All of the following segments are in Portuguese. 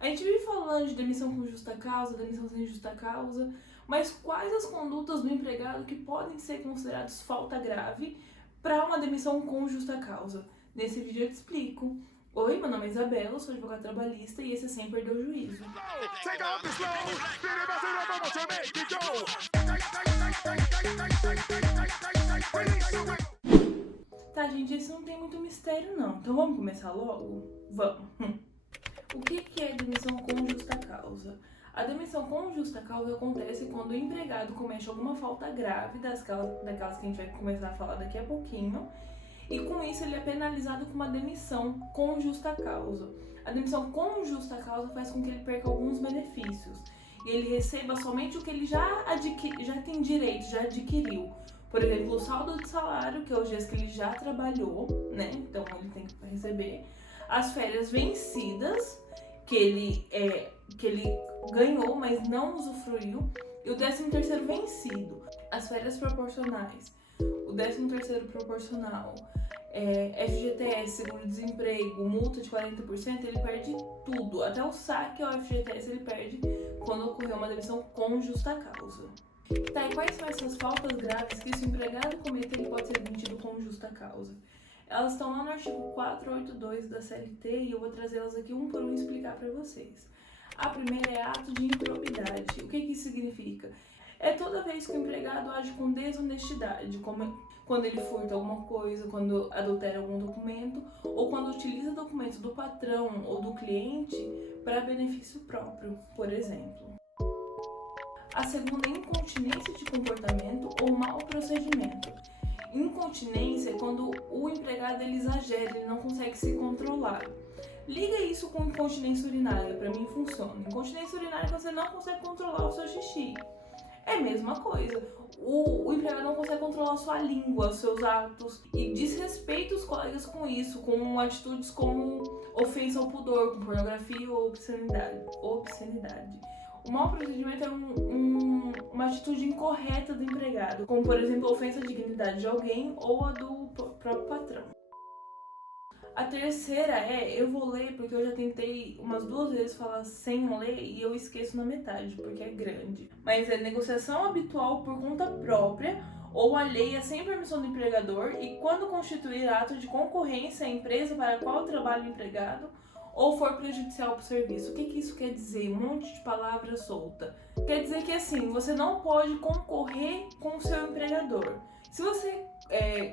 A gente vive falando de demissão com justa causa, demissão sem justa causa, mas quais as condutas do empregado que podem ser consideradas falta grave para uma demissão com justa causa? Nesse vídeo eu te explico. Oi, meu nome é Isabela, sou advogada trabalhista e esse é Sem Perder o Juízo. Tá, gente, esse não tem muito mistério não, então vamos começar logo? Vamos! O que é demissão com justa causa? A demissão com justa causa acontece quando o empregado comete alguma falta grave, daquelas que a gente vai começar a falar daqui a pouquinho, e com isso ele é penalizado com uma demissão com justa causa. A demissão com justa causa faz com que ele perca alguns benefícios e ele receba somente o que ele já tem direito, já adquiriu. Por exemplo, o saldo de salário, que é os dias que ele já trabalhou, né? Então ele tem que receber. As férias vencidas, que ele ganhou, mas não usufruiu. E o 13º vencido. As férias proporcionais. O 13º proporcional. FGTS, seguro-desemprego, multa de 40%, ele perde tudo. Até o saque ao FGTS ele perde quando ocorreu uma demissão com justa causa. Tá, e quais são essas faltas graves que se o empregado cometer ele pode ser demitido com justa causa? Elas estão lá no artigo 482 da CLT e eu vou trazê-las aqui um por um e explicar para vocês. A primeira é ato de improbidade. O que isso significa? É toda vez que o empregado age com desonestidade, como quando ele furta alguma coisa, quando adultera algum documento, ou quando utiliza documentos do patrão ou do cliente para benefício próprio, por exemplo. A segunda é incontinência de comportamento ou mau procedimento. Incontinência é quando o empregado ele exagera, ele não consegue se controlar. Liga isso com incontinência urinária, pra mim funciona. Incontinência urinária é que você não consegue controlar o seu xixi. É a mesma coisa. O empregado não consegue controlar a sua língua, os seus atos e desrespeita os colegas com isso, com atitudes como ofensa ao pudor, com pornografia ou obscenidade. O mau procedimento é uma atitude incorreta do empregado, como por exemplo a ofensa à dignidade de alguém ou a do próprio patrão. A terceira eu vou ler porque eu já tentei umas 2 vezes falar sem ler e eu esqueço na metade porque é grande. Mas é negociação habitual por conta própria ou alheia sem permissão do empregador e quando constituir ato de concorrência à empresa para a qual trabalha o empregado ou for prejudicial para o serviço. O que isso quer dizer? Um monte de palavra solta. Quer dizer que assim, você não pode concorrer com o seu empregador. Se você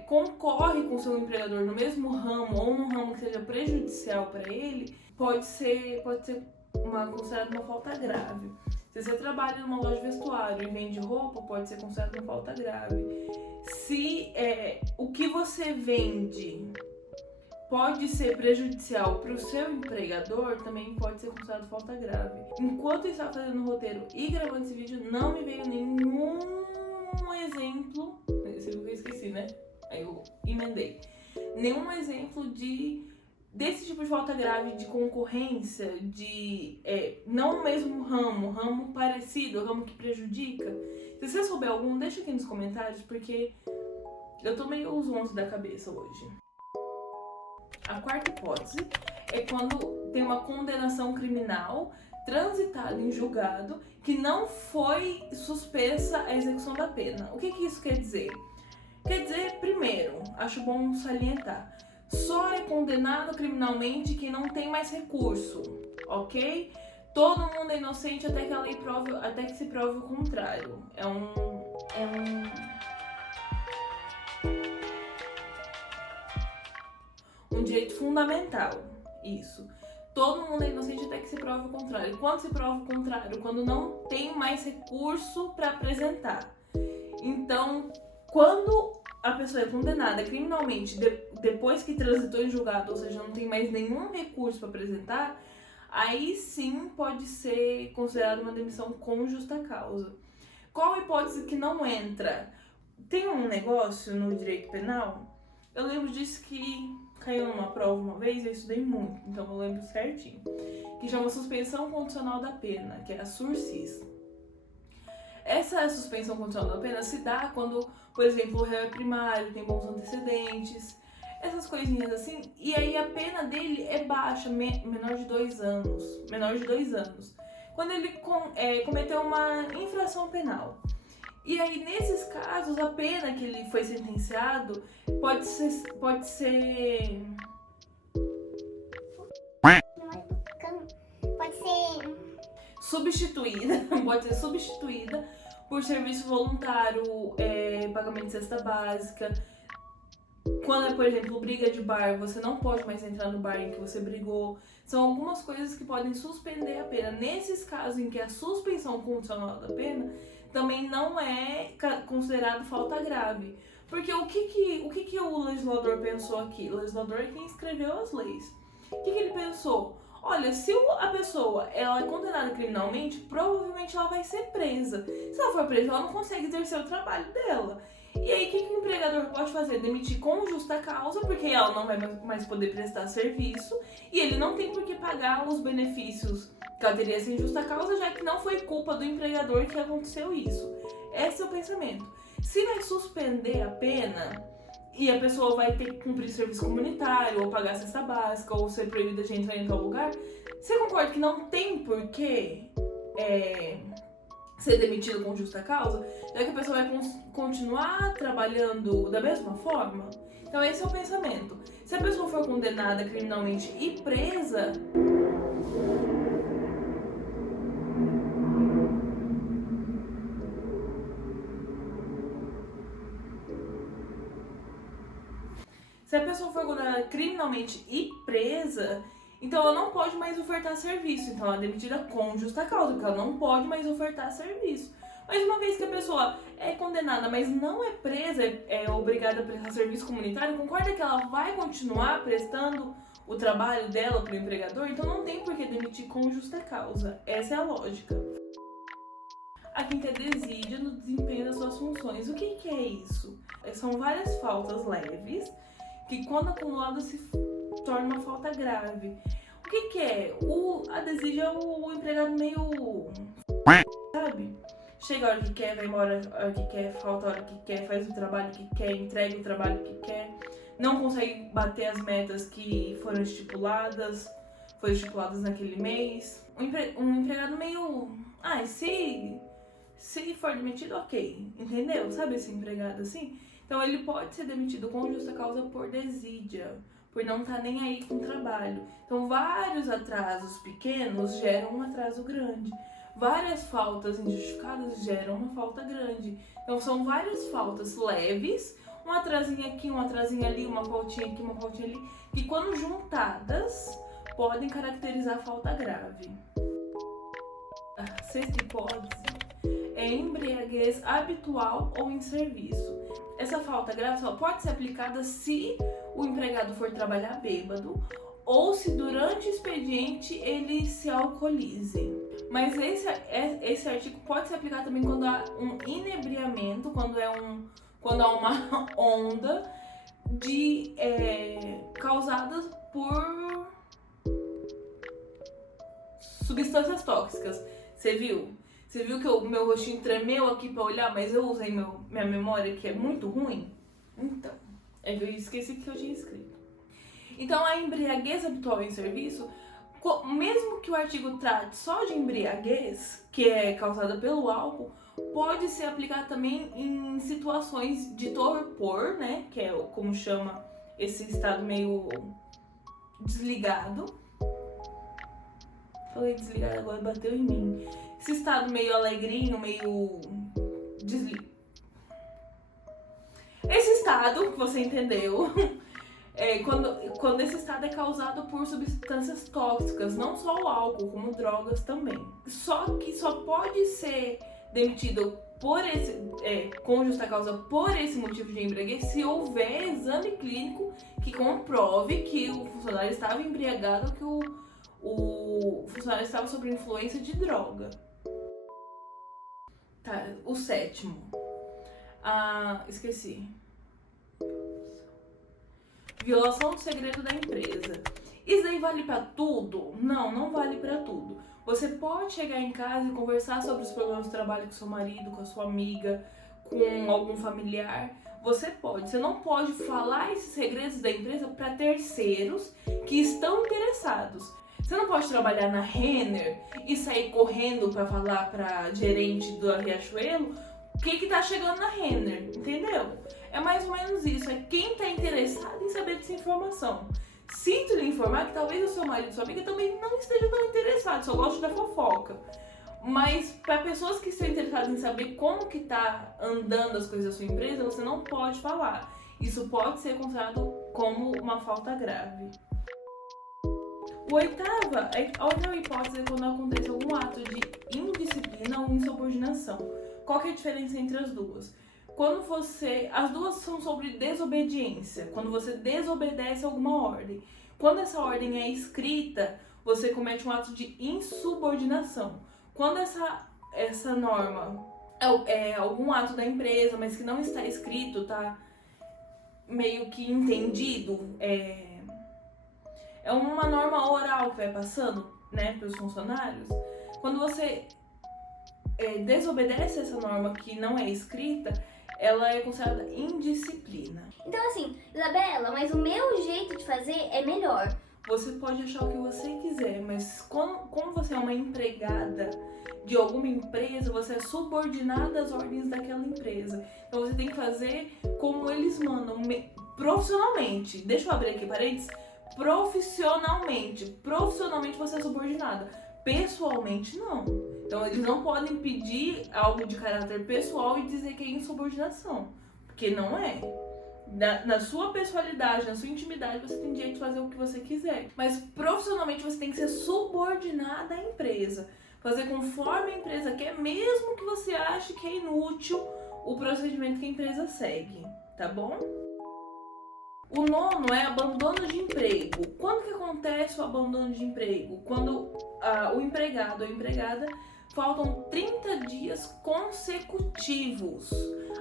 concorre com o seu empregador no mesmo ramo ou num ramo que seja prejudicial para ele, pode ser considerado uma falta grave. Se você trabalha numa loja de vestuário e vende roupa, pode ser considerado uma falta grave. Se o que você vende pode ser prejudicial para o seu empregador, também pode ser considerado falta grave. Enquanto eu estava fazendo o roteiro e gravando esse vídeo, não me veio nenhum exemplo. Você viu que eu esqueci, né? Aí eu emendei. Nenhum exemplo desse tipo de falta grave de concorrência, de não o mesmo ramo parecido, ramo que prejudica. Se você souber algum, deixa aqui nos comentários, porque eu tô meio zonzo da cabeça hoje. A quarta hipótese é quando tem uma condenação criminal transitada em julgado que não foi suspensa a execução da pena. O que isso quer dizer? Quer dizer, primeiro, acho bom salientar, só é condenado criminalmente quem não tem mais recurso, ok? Todo mundo é inocente até que se prove o contrário. É um direito fundamental, isso. Todo mundo é inocente até que se prove o contrário. Quando se prova o contrário? Quando não tem mais recurso para apresentar. Então, quando a pessoa é condenada criminalmente depois que transitou em julgado, ou seja, não tem mais nenhum recurso para apresentar, aí sim pode ser considerada uma demissão com justa causa. Qual a hipótese que não entra? Tem um negócio no direito penal, eu lembro disso que caiu numa prova uma vez, eu estudei muito, então eu lembro certinho, que chama suspensão condicional da pena, que é a SURSIS. Essa suspensão condicional da pena se dá quando, por exemplo, o réu é primário, tem bons antecedentes. essas coisinhas assim, e aí a pena dele é baixa, menor de 2 anos, quando ele cometeu uma infração penal. E aí, nesses casos, a pena que ele foi sentenciado pode ser Pode ser substituída, por serviço voluntário, pagamento de cesta básica. Quando é, por exemplo, briga de bar, você não pode mais entrar no bar em que você brigou. São algumas coisas que podem suspender a pena. Nesses casos em que a suspensão condicional da pena também não é considerado falta grave. Porque o que o legislador pensou aqui? O legislador é quem escreveu as leis. O que ele pensou? Olha, se a pessoa ela é condenada criminalmente, provavelmente ela vai ser presa. Se ela for presa, ela não consegue exercer o trabalho dela. E aí, o que o empregador pode fazer? Demitir com justa causa, porque ela não vai mais poder prestar serviço, e ele não tem por que pagar os benefícios que ela teria sem justa causa, já que não foi culpa do empregador que aconteceu isso. Esse é o pensamento. Se vai suspender a pena, e a pessoa vai ter que cumprir serviço comunitário, ou pagar cesta básica, ou ser proibida de entrar em tal lugar, você concorda que não tem por que ser demitido com justa causa, já que a pessoa vai continuar trabalhando da mesma forma? Então esse é o pensamento. Se a pessoa for condenada criminalmente e presa, então ela não pode mais ofertar serviço. Então ela é demitida com justa causa, porque ela não pode mais ofertar serviço. Mas uma vez que a pessoa é condenada, mas não é presa, é obrigada a prestar serviço comunitário, concorda que ela vai continuar prestando o trabalho dela para o empregador? Então não tem por que demitir com justa causa. Essa é a lógica. A quinta é desídia no desempenho das suas funções. O que é isso? São várias faltas leves que, quando acumuladas, se torna uma falta grave. O que é? A desídia é o empregado meio... sabe? Chega a hora que quer, vai embora a hora que quer, falta a hora que quer, faz o trabalho que quer, entrega o trabalho que quer, não consegue bater as metas que foram estipuladas naquele mês. Um empregado meio... se for demitido, ok. Entendeu? Sabe esse empregado assim? Então ele pode ser demitido com justa causa por desídia, por não estar nem aí com o trabalho. Então vários atrasos pequenos geram um atraso grande. Várias faltas injustificadas geram uma falta grande. Então são várias faltas leves, um atrasinho aqui, um atrasinho ali, uma faltinha aqui, uma faltinha ali, que quando juntadas podem caracterizar falta grave. A sexta hipótese é embriaguez habitual ou em serviço. Essa falta grave só pode ser aplicada se o empregado for trabalhar bêbado ou se durante o expediente ele se alcoolize. Mas esse artigo pode ser aplicado também quando há um inebriamento, quando há uma onda causadas por substâncias tóxicas. Você viu? Você viu que o meu rostinho tremeu aqui pra olhar, mas eu usei minha memória, que é muito ruim? Então, eu esqueci que eu tinha escrito. Então, a embriaguez habitual em serviço, mesmo que o artigo trate só de embriaguez, que é causada pelo álcool, pode ser aplicado também em situações de torpor, né? Que é como chama esse estado meio desligado. Falei desligado, agora bateu em mim. Esse estado meio alegrinho, meio desligado. Esse estado, que você entendeu, quando esse estado é causado por substâncias tóxicas, não só o álcool, como drogas também. Só que só pode ser demitido com justa causa por esse motivo de embriaguez se houver exame clínico que comprove que o funcionário estava embriagado, que o funcionário estava sob influência de droga. Tá, o sétimo. Esqueci. Violação do segredo da empresa. Isso daí vale pra tudo? Não, não vale pra tudo. Você pode chegar em casa e conversar sobre os problemas do trabalho com seu marido, com a sua amiga, com algum familiar. Você não pode falar esses segredos da empresa para terceiros que estão interessados. Você não pode trabalhar na Renner e sair correndo para falar para gerente do Riachuelo o que tá chegando na Renner, entendeu? É mais ou menos isso, é quem tá interessado em saber dessa informação. Sinto lhe informar que talvez o seu marido e sua amiga também não estejam tão interessados, só gostam da fofoca. Mas para pessoas que estão interessadas em saber como que tá andando as coisas da sua empresa, você não pode falar. Isso pode ser considerado como uma falta grave. A oitava hipótese é quando acontece algum ato de indisciplina ou insubordinação. Qual que é a diferença entre as duas? As duas são sobre desobediência, quando você desobedece alguma ordem. Quando essa ordem é escrita, você comete um ato de insubordinação. Quando essa norma é algum ato da empresa, mas que não está escrito, tá meio que entendido, é uma norma oral que vai passando, né, para os funcionários. Quando você desobedece essa norma que não é escrita, ela é considerada indisciplina. Então assim, Isabela, mas o meu jeito de fazer é melhor. Você pode achar o que você quiser, mas como você é uma empregada de alguma empresa, você é subordinada às ordens daquela empresa. Então você tem que fazer como eles mandam, profissionalmente. Deixa eu abrir aqui parênteses. Profissionalmente você é subordinada. Pessoalmente, não. Então eles não podem pedir algo de caráter pessoal e dizer que é insubordinação, porque não é. Na sua pessoalidade, na sua intimidade, você tem direito de fazer o que você quiser. Mas profissionalmente você tem que ser subordinada à empresa. Fazer conforme a empresa quer, mesmo que você ache que é inútil o procedimento que a empresa segue, tá bom? O nono é abandono de emprego. Quando que acontece o abandono de emprego? Quando o empregado ou a empregada faltam 30 dias consecutivos.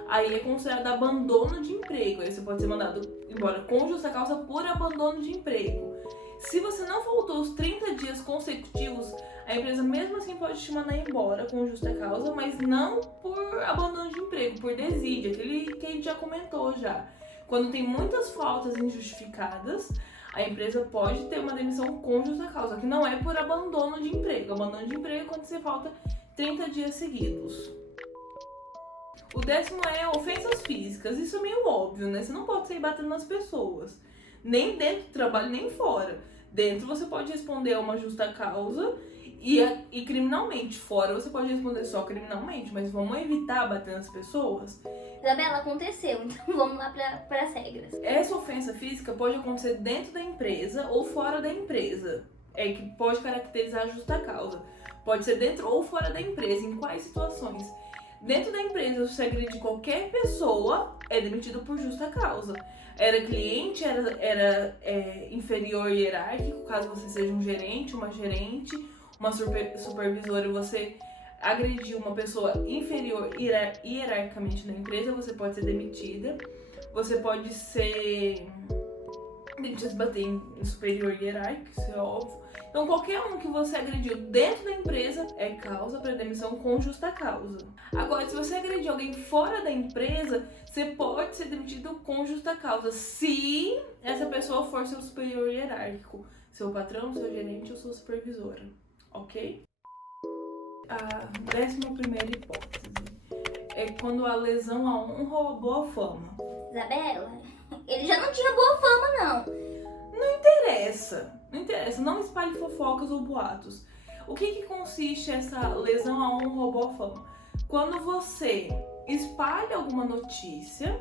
Aí é considerado abandono de emprego. Aí você pode ser mandado embora com justa causa por abandono de emprego. Se você não faltou os 30 dias consecutivos, a empresa mesmo assim pode te mandar embora com justa causa, mas não por abandono de emprego, por desídia, aquele que a gente já comentou já. Quando tem muitas faltas injustificadas, a empresa pode ter uma demissão com justa causa, que não é por abandono de emprego. Abandono de emprego é quando você falta 30 dias seguidos. O 10º é ofensas físicas. Isso é meio óbvio, né? Você não pode sair batendo nas pessoas, nem dentro do trabalho, nem fora. Dentro você pode responder a uma justa causa e criminalmente. Fora você pode responder só criminalmente, mas vamos evitar bater nas pessoas. Isabela, aconteceu, então vamos lá para as regras. Essa ofensa física pode acontecer dentro da empresa ou fora da empresa. É que pode caracterizar a justa causa. Pode ser dentro ou fora da empresa. Em quais situações? Dentro da empresa, se você agredir qualquer pessoa, é demitido por justa causa. Era cliente, era inferior hierárquico, caso você seja um gerente, uma supervisora, você agrediu uma pessoa inferior hierarquicamente na empresa, você pode ser demitida. Você pode ser demitida se bater em superior hierárquico, isso é óbvio. Então qualquer um que você agrediu dentro da empresa é causa para demissão com justa causa. Agora, se você agredir alguém fora da empresa, você pode ser demitido com justa causa, se essa pessoa for seu superior hierárquico, seu patrão, seu gerente ou sua supervisora, ok? A 11ª hipótese é quando a lesão à honra ou à boa fama. Isabela, ele já não tinha boa fama, não. Não interessa, não espalhe fofocas ou boatos. O que consiste essa lesão à honra ou boa fama? Quando você espalha alguma notícia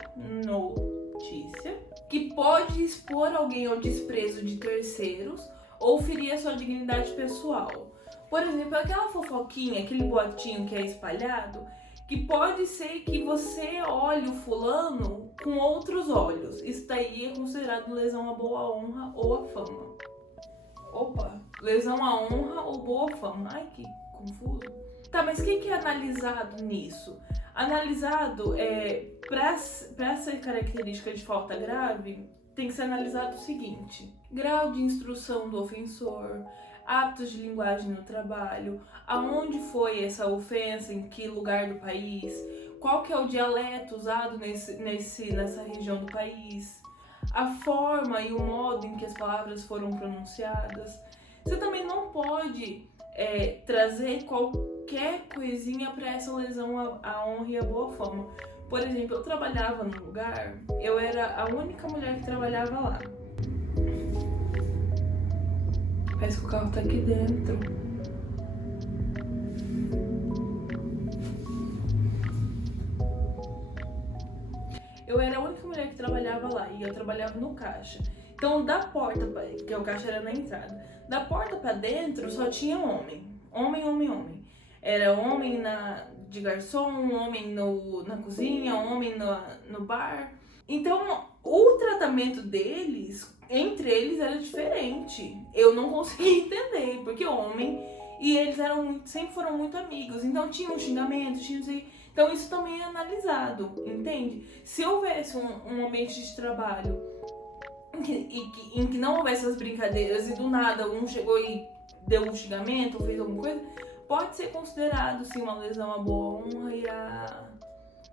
que pode expor alguém ao desprezo de terceiros ou ferir a sua dignidade pessoal. Por exemplo, aquela fofoquinha, aquele boatinho que é espalhado, que pode ser que você olhe o fulano com outros olhos. Isso daí é considerado lesão à boa honra ou à fama. Opa, lesão à honra ou boa fama. Ai, que confuso. Tá, mas o que é analisado nisso? Analisado, para ser característica de falta grave, tem que ser analisado o seguinte: grau de instrução do ofensor, hábitos de linguagem no trabalho, aonde foi essa ofensa, em que lugar do país, qual que é o dialeto usado nessa região do país, a forma e o modo em que as palavras foram pronunciadas. Você também não pode trazer qualquer coisinha para essa lesão à honra e à boa fama. Por exemplo, eu trabalhava num lugar, eu era a única mulher que trabalhava lá. Parece que o carro tá aqui dentro. Eu era a única mulher que trabalhava lá e eu trabalhava no caixa. Então, da porta, que o caixa era na entrada, da porta pra dentro só tinha homem. Homem. Era homem de garçom, homem na cozinha, homem no bar. Então, o tratamento deles, entre eles, era diferente. Eu não conseguia entender, porque homem e eles sempre foram muito amigos. Então, tinha um xingamento, então isso também é analisado, entende? Se houvesse um ambiente de trabalho em que não houvesse as brincadeiras e do nada um chegou e deu um xingamento ou fez alguma coisa, pode ser considerado sim uma lesão à boa honra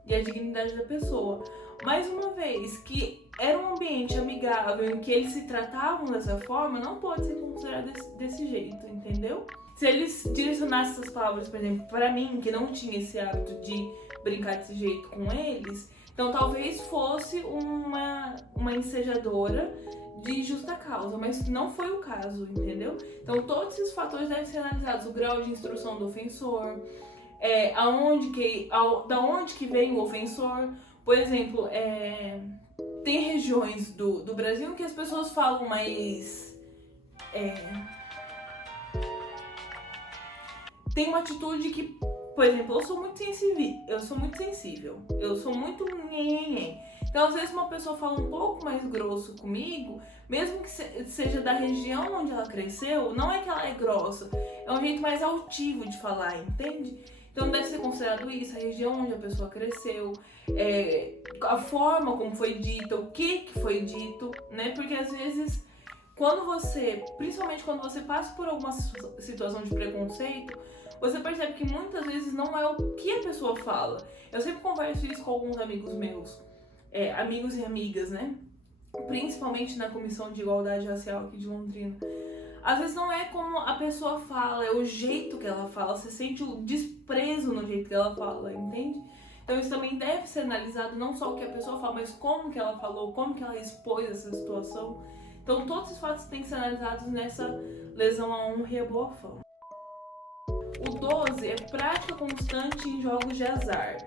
e a dignidade da pessoa. Mais uma vez, que era um ambiente amigável em que eles se tratavam dessa forma, não pode ser considerado desse jeito, entendeu? Se eles direcionassem essas palavras, por exemplo, para mim, que não tinha esse hábito de brincar desse jeito com eles, então talvez fosse uma ensejadora de justa causa, mas não foi o caso, entendeu? Então todos esses fatores devem ser analisados, o grau de instrução do ofensor, da onde que vem o ofensor. Por exemplo, tem regiões do Brasil que as pessoas falam mais... tem uma atitude que, por exemplo, eu sou muito sensível, eu sou muito nhenhenhen. Então, às vezes, uma pessoa fala um pouco mais grosso comigo, mesmo que seja da região onde ela cresceu, não é que ela é grossa, é um jeito mais altivo de falar, entende? Então, deve ser considerado isso, a região onde a pessoa cresceu, a forma como foi dita, o que foi dito, né? Porque, às vezes, principalmente quando você passa por alguma situação de preconceito, você percebe que muitas vezes não é o que a pessoa fala. Eu sempre converso isso com alguns amigos meus, amigos e amigas, né? Principalmente na Comissão de Igualdade Racial aqui de Londrina. Às vezes não é como a pessoa fala, é o jeito que ela fala, você sente o desprezo no jeito que ela fala, entende? Então isso também deve ser analisado, não só o que a pessoa fala, mas como que ela falou, como que ela expôs essa situação. Então todos esses fatos têm que ser analisados nessa lesão à honra e à boa fama. O 12 é prática constante em jogos de azar.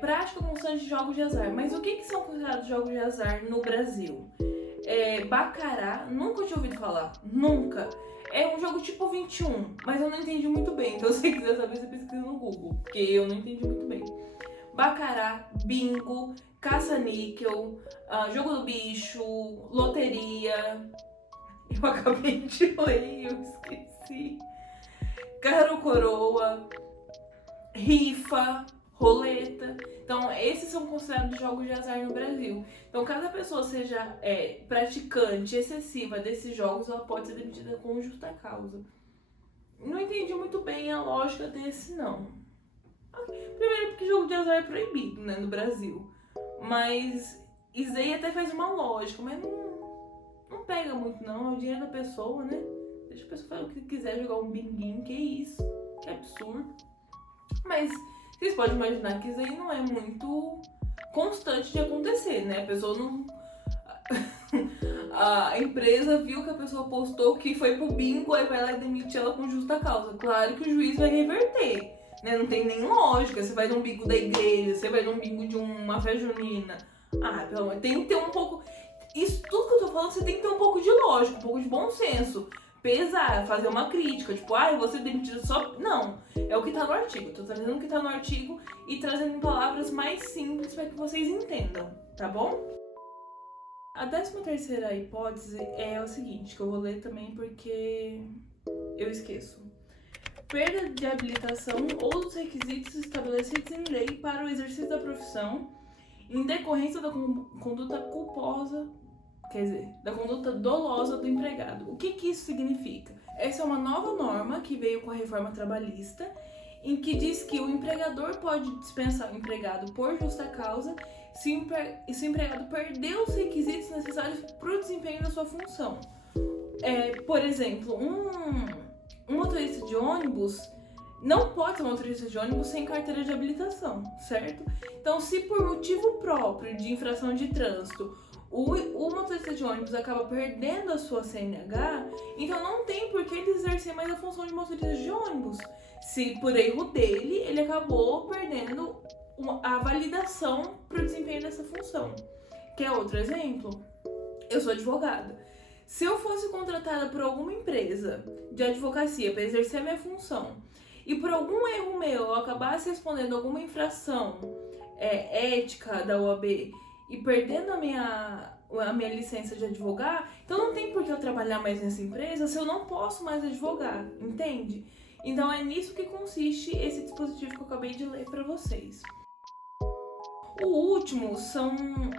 Prática constante de jogos de azar. Mas o que são considerados jogos de azar no Brasil? Baccarat, nunca tinha ouvido falar. Nunca. É um jogo tipo 21, mas eu não entendi muito bem. Então se você quiser saber, você pesquisa no Google, porque eu não entendi muito bem. Baccarat, bingo, caça-níquel, jogo do bicho, loteria. Eu acabei de ler e eu esqueci. Cara ou coroa, rifa, roleta. Então, esses são considerados jogos de azar no Brasil. Então, caso a pessoa seja praticante excessiva desses jogos, ela pode ser demitida com justa causa. Não entendi muito bem a lógica desse, não. Primeiro porque jogo de azar é proibido, né, no Brasil. Mas isso aí até faz uma lógica, mas não pega muito, não. É o dinheiro da pessoa, né? Deixa a pessoa fazer o que quiser, jogar um binguinho, que isso, que absurdo. Mas vocês podem imaginar que isso aí não é muito constante de acontecer, né? A pessoa não... a empresa viu que a pessoa postou que foi pro bingo, aí vai lá e demite ela com justa causa. Claro que o juiz vai reverter, né? Não tem nem lógica. Você vai num bingo da igreja, você vai num bingo de uma festa junina. Pelo amor, tem que ter um pouco... Isso tudo que eu tô falando, você tem que ter um pouco de lógica, um pouco de bom senso. Pesar, fazer uma crítica, tipo, você é demitido só... Não, é o que tá no artigo. Tô trazendo o que tá no artigo e trazendo em palavras mais simples para que vocês entendam, tá bom? A 13ª hipótese é o seguinte, que eu vou ler também porque eu esqueço. Perda de habilitação ou dos requisitos estabelecidos em lei para o exercício da profissão em decorrência da conduta culposa, quer dizer, da conduta dolosa do empregado. O que isso significa? Essa é uma nova norma que veio com a reforma trabalhista em que diz que o empregador pode dispensar o empregado por justa causa se o empregado perdeu os requisitos necessários para o desempenho da sua função. Por exemplo, um motorista de ônibus não pode ser motorista de ônibus sem carteira de habilitação, certo? Então, se por motivo próprio de infração de trânsito o motorista de ônibus acaba perdendo a sua CNH, então não tem por que ele exercer mais a função de motorista de ônibus. Se por erro dele, ele acabou perdendo a validação para o desempenho dessa função. Quer outro exemplo? Eu sou advogada. Se eu fosse contratada por alguma empresa de advocacia para exercer a minha função e por algum erro meu eu acabasse respondendo alguma infração ética da OAB e perdendo a minha licença de advogar, então não tem por que eu trabalhar mais nessa empresa se eu não posso mais advogar, entende? Então é nisso que consiste esse dispositivo que eu acabei de ler para vocês. O último,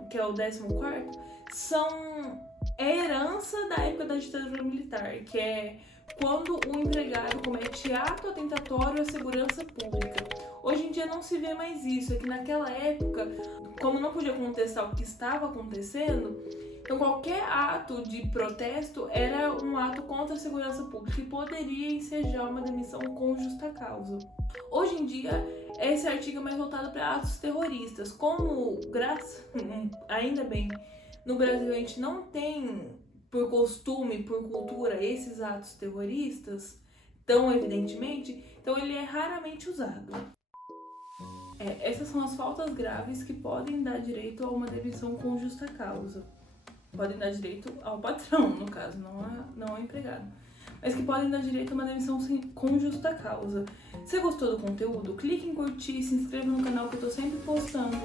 que é o 14º, é a herança da época da ditadura militar, que é quando o empregado comete ato atentatório à segurança pública. Hoje em dia não se vê mais isso, é que naquela época, como não podia contestar o que estava acontecendo, então qualquer ato de protesto era um ato contra a segurança pública e poderia ensejar uma demissão com justa causa. Hoje em dia, esse artigo é mais voltado para atos terroristas. Como, ainda bem, no Brasil a gente não tem, por costume, por cultura, esses atos terroristas, tão evidentemente, então ele é raramente usado. Essas são as faltas graves que podem dar direito a uma demissão com justa causa. Podem dar direito ao patrão, no caso, não ao empregado. Mas que podem dar direito a uma demissão com justa causa. Se você gostou do conteúdo, clique em curtir, se inscreva no canal que eu tô sempre postando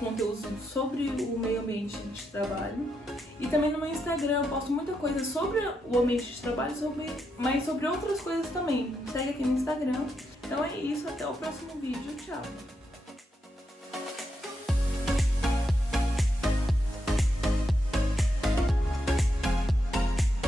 conteúdos sobre o meio ambiente de trabalho. E também no meu Instagram eu posto muita coisa sobre o ambiente de trabalho, mas sobre outras coisas também. Segue aqui no Instagram. Então é isso, até o próximo vídeo. Tchau!